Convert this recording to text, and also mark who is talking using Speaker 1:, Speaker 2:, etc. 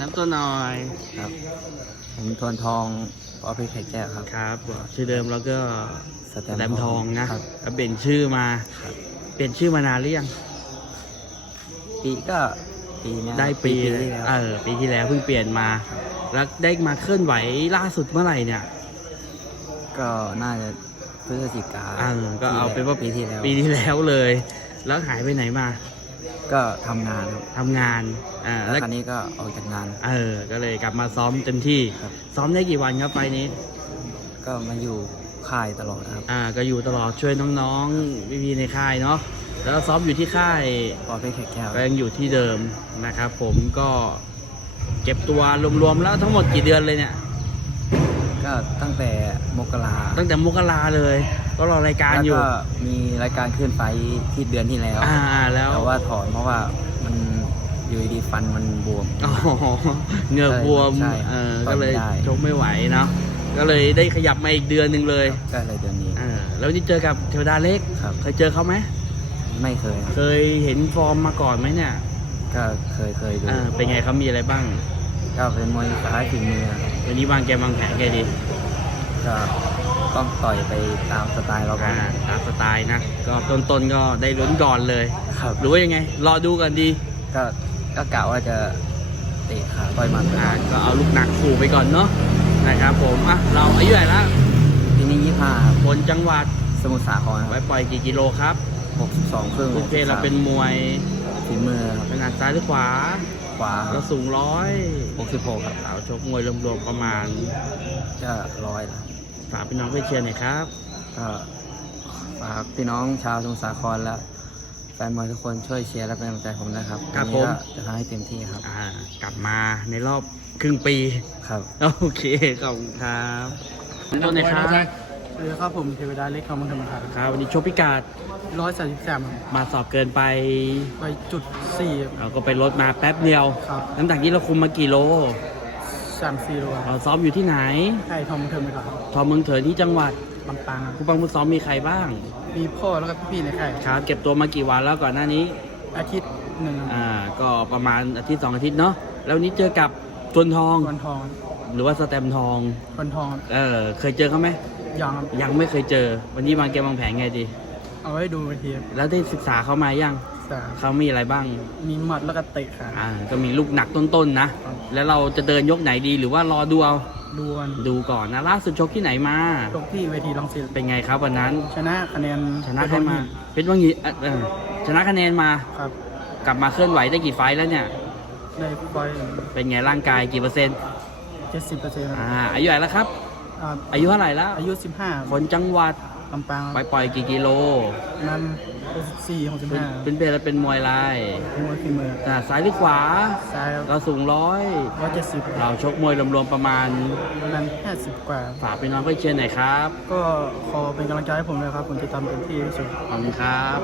Speaker 1: น้ำต้นหน่อย
Speaker 2: ครับผมทวนทองปอเพชรไข่แก้วครับ
Speaker 1: ครับชื่อเดิมแล้วก็
Speaker 2: ส
Speaker 1: แหลมทองนะครับแล้วเปลี่ยนชื่อมา
Speaker 2: ครับ
Speaker 1: เปลี่ยนชื่อมานานหรือยัง
Speaker 2: ปีก็ปีเนี้ย
Speaker 1: ได้ปี
Speaker 2: ที่แล้ว
Speaker 1: ปีที่แล้วเพิ่งเปลี่ยนมา แล้วได้มาเคลื่อนไหวล่าสุดเมื่อไหร่เนี่ย
Speaker 2: ก็น่าจะพฤศจิกา
Speaker 1: ก็เอาเป็นว่า
Speaker 2: ปีที่แล้ว
Speaker 1: ปีที่แล้วเลย แล้วหายไปไหนมา
Speaker 2: ก็ทำงานครับ
Speaker 1: ทำงาน
Speaker 2: แล้วคราวนี้ก็ออกจากงาน
Speaker 1: ก็เลยกลับมาซ้อมเต็มที่
Speaker 2: ครับ
Speaker 1: ซ้อมได้กี่วันครับไฟล์นี้
Speaker 2: ก็มาอยู่ค่ายตลอดครับ
Speaker 1: ก็อยู่ตลอดช่วยน้องๆพี่ๆในค่ายเนาะแล้วซ้อมอยู่ที่ค่าย
Speaker 2: ปอเพชรไข่แก้ว
Speaker 1: ก็ยังอยู่ที่เดิมนะครับผมก็เก็บตัวรวมๆแล้วทั้งหมดกี่เดือนเลยเนี่ย
Speaker 2: ก็ตั้งแต่มกรา
Speaker 1: ตั้งแต่มกราเลย ก็รอรายการ
Speaker 2: แล้ว
Speaker 1: อยู่
Speaker 2: ก็มีรายการขึ้นไฟที่เดือนที่แล้ว
Speaker 1: แล้ว
Speaker 2: แต่ว่าถอนเพราะว่ามันอยู่ดีฟันมันบวม
Speaker 1: อ๋อเหงือกบวม
Speaker 2: ใช่
Speaker 1: ก็เลย
Speaker 2: ต่อยไม่ได้
Speaker 1: ชกไม่ไหวเนาะก็เลยได้ขยับมาอีกเดือนหนึ่งเลย
Speaker 2: ก็เลยเดือนนี้
Speaker 1: แล้วนี่เจอกับเทวดาเล็ก
Speaker 2: ครับ
Speaker 1: เคยเจอเขาไหม
Speaker 2: ไม่เคยครับ
Speaker 1: เคยเห็นฟอร์มมาก่อนไหมเนี่ย
Speaker 2: ก็เคยดู
Speaker 1: เป็นไงเขามีอะไรบ้าง
Speaker 2: ก็เป็นมวยซ้ายฝีมือครับ
Speaker 1: วันนี้วางเกมวางแผนไงดี
Speaker 2: ก็ต้องต่อยไปตามสไตล์เราก่อน
Speaker 1: ตามสไตล์นะก็ต้นๆก็ได้ลุ้นก่อนเลย
Speaker 2: ครับ
Speaker 1: หรือว่ายังไงรอดูกันดี
Speaker 2: ก็กะว่าจะเตะขาต่อยหมัน
Speaker 1: ก็เอาลูกหนักขู่ไปก่อนเนาะนะครับผมเราอายุเท่าไหร่ละ
Speaker 2: ทีนี้25ครับ
Speaker 1: คนจังหวัด
Speaker 2: สมุทรสาครค
Speaker 1: ไว้
Speaker 2: รับ
Speaker 1: ปล่อยกี่กิโลครับ
Speaker 2: 62ครึ่ง
Speaker 1: โอเคเราเป็นมวย
Speaker 2: ฝีมือครับ
Speaker 1: ขนาดซ้ายหรือขวา
Speaker 2: ขวาค
Speaker 1: เรา
Speaker 2: รับ
Speaker 1: สูง
Speaker 2: 66ครับ
Speaker 1: เราชกมวยรวมๆประมาณ
Speaker 2: ก็100ครับ
Speaker 1: ฝากพี่น้องเพื่อนเชียร์หน่อยครับ
Speaker 2: ก็ฝากพี่น้องชาวสมุทรสาครและแฟนมวยทุกคนช่วยเชียร์และเป็นกำลังใจผมนะครับ
Speaker 1: ครับ
Speaker 2: วันนี้
Speaker 1: ผม
Speaker 2: ก็จะทำให้เต็มที่ครับ
Speaker 1: กลับมาในรอบครึ่งปี
Speaker 2: ครับ
Speaker 1: โอเคขอบคุณครับต้นไหนครับ
Speaker 3: สวัสดีครับผมเทวดาเล็กคำมังธรรมครับ
Speaker 1: ครับวันนี้ชกพิกัด
Speaker 3: 133
Speaker 1: มาสอบเกินไป
Speaker 3: ไปจุด4
Speaker 1: เราก็ไปลดมาแป๊บเดียว
Speaker 3: ครับ
Speaker 1: น้ำหนักนี้เราคุมมากี่โล
Speaker 3: 34โลครับ
Speaker 1: เราซ้อมอยู่ที่ไหน
Speaker 3: ใช่ทอมเทอมครับ
Speaker 1: ทอมเมืองเถินที่จังหวัด
Speaker 3: ลำปางครับ
Speaker 1: ครูปังมือซ้อมมีใครบ้าง
Speaker 3: มีพ่อแล้วก็พี่ในค่าย
Speaker 1: ครับเก็บตัวมากี่วันแล้วก่อนหน้านี้
Speaker 3: อาทิตย์หนึ่ง
Speaker 1: ก็ประมาณอาทิตย์2 อาทิตย์เนาะแล้ววันนี้เจอกับจวนทอง
Speaker 3: วันทอง
Speaker 1: หรือว่าสแตมทอง
Speaker 3: วันทอง
Speaker 1: เคยเจอเขาไหม
Speaker 3: ยังครับ
Speaker 1: ยังไม่เคยเจอ วันนี้วางเกมวางแผนไงดี
Speaker 3: เอาไว้ดูเทียบ
Speaker 1: แล้วได้ศึกษาเขามายัง
Speaker 3: แต่
Speaker 1: เขามีอะไรบ้าง
Speaker 3: มีหมัดแล้วก็เตะขา
Speaker 1: ก็มีลูกหนักต้นๆนะ แล้วเราจะเดินยกไหนดีหรือว่ารอดูเอา
Speaker 3: ดูกัน
Speaker 1: ดูก่อนนะล่าสุดชกที่ไหนมา
Speaker 3: ตกที่เวทีรังสิต
Speaker 1: เป็นไงครับวันนั้น
Speaker 3: ชนะคะแนน
Speaker 1: ชนะใครมาเพชรวังหินชนะคะแนนมา
Speaker 3: ครับ
Speaker 1: กลับมาเคลื่อนไหวได้กี่ไฟต์แล้วเนี่ย
Speaker 3: ได้ไฟ
Speaker 1: เป็นไงร่างกายกี่เปอร์เซ็นต์
Speaker 3: 70%
Speaker 1: อายุเท่าไหร่แล้วครับ อายุเท่าไหร่แล้ว
Speaker 3: อายุ
Speaker 1: คนจังหวัด
Speaker 3: 15ลำปาง
Speaker 1: ไปปล่อยกี่กิโล
Speaker 3: นั้น64 65
Speaker 1: เป็นมวยลาย
Speaker 3: มวยฝีมือ
Speaker 1: ซ้ายหรือขวา
Speaker 3: ซ้าย
Speaker 1: เราสูง
Speaker 3: 170
Speaker 1: เราชกมวยรวมๆประมาณ
Speaker 3: ประมาณ50 กว่า
Speaker 1: ฝากพี่น้องเพื่อนเชียร์หน่อยครับ
Speaker 3: ก็ขอเป็นกำลังใจให้ผมเลยครับ ผมจะทำเต็มที่ที่สุด
Speaker 1: ขอบคุณครับ